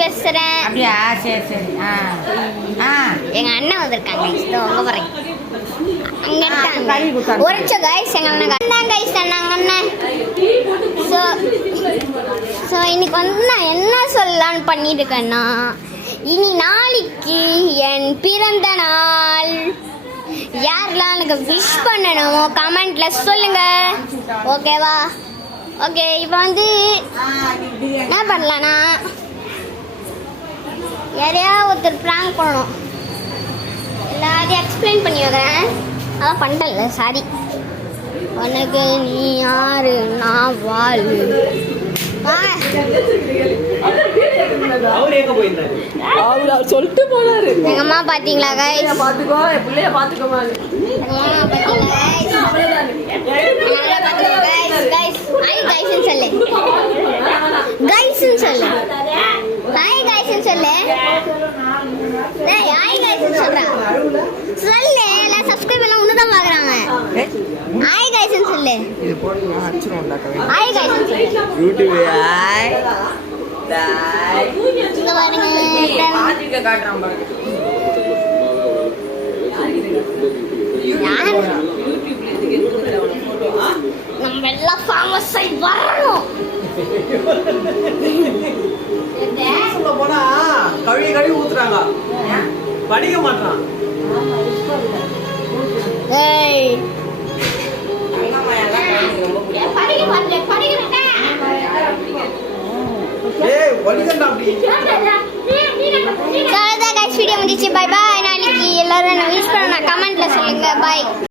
பேசுறேன். அப்படியா? சரி சரி. எங்க அண்ணன் வந்திருக்காங்க. இதோ அங்க பாருங்க. அங்க இருக்காங்க. ஒருச்ச गाइस எங்க அண்ணன் गाइस அண்ணன். சோ இன்னைக்கு வந்து நான் என்ன சொல்லலாம்னு பண்ணிட்டு இருக்கேன்னா, இனி நாளைக்கு என் பிறந்த நாள். யாரெல்லாம் எனக்கு விஷ் பண்ணணுமோ கமெண்ட்ல சொல்லுங்க. ஓகேவா? ஓகே, இப்போ வந்து என்ன பண்ணலான்னா, யாரையா ஒருத்தர் ப்ராங்க் பண்ணணும். எல்லாத்தையும் எக்ஸ்பிளைன் பண்ணி வைக்கிறேன். அதான் பண்ணல, சாரி. உனக்கு நீ யாரு, நான் வாழு. அவர் சொல்லிட்டு போனாரு. எங்க அம்மா பாத்தீங்களா गाइस? பாத்துக்கோ, என் பிள்ளைய பாத்துக்கோமா. ஹாய் गाइस சொல்லு. गाइस சொல்லு. ஹாய் गाइस சொல்லு. டேய் ஹாய் गाइस சொல்றா. சொல்லு. எல்லாம் சப்ஸ்கிரைப் எல்லாம் உன்ன தான் பாக்குறாங்க. ஹாய் गाइस சொல்லு. இது போடுங்க, அடிச்சுறோம்டா கவி. ஹாய் गाइस சொல்லு. YouTube hi. டாய். இங்க பாருங்க. பாத்துக்க காட்றான் பாருங்க. யார்? நம்ம எல்லாம் ஃபேமஸ் ஆயி வரணும். சொல்ல போனா கழுவி ஊத்துறாங்க. படிக்க மாட்டான். ஏய் படிக்க மாட்டேன். ஏய் வலிக்கண்டா அப்படி. வீடியோ முடிச்சு. Bye bye. நாளைக்கு எல்லாரும் என்ன விஷ் பண்ண கமெண்ட்ல சொல்லுங்க. பாய்.